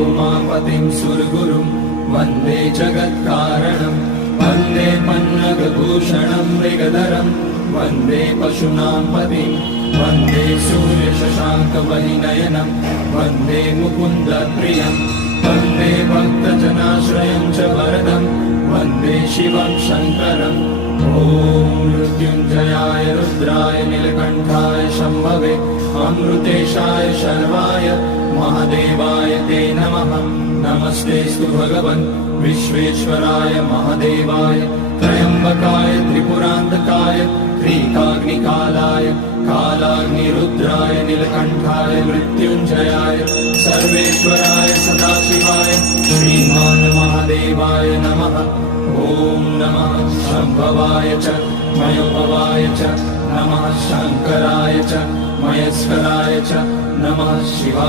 उमापतिं सुरगुरुं वन्दे जगत्कारणं वन्दे पन्नगभूषणं मृगधरं वन्दे पशूनां पतिं वन्दे सूर्यशशाङ्कवलिनयनं वन्दे मुकुन्दप्रियं वन्दे भक्तजनाश्रयं च वरदं वन्दे शिवं शङ्करम् ॐ मृत्युञ्जयाय रुद्राय नीलकण्ठाय शम्भवे अमृतेशाय शर्वाय महादेवाय ते नमः। नमस्तेऽस्तु भगवन् विश्वेश्वराय महादेवाय त्र्यम्बकाय त्रिपुरान्तकाय त्रिकाग्निकालाय कालाग्निरुद्राय नीलकण्ठाय मृत्युञ्जयाय सर्वेश्वराय सदाशिवाय श्रीमान् महादेवाय नमः। ॐ नमः शम्भवाय च मयोभवाय च नमः शङ्कराय च मयस्कराय च नमः शिवाय।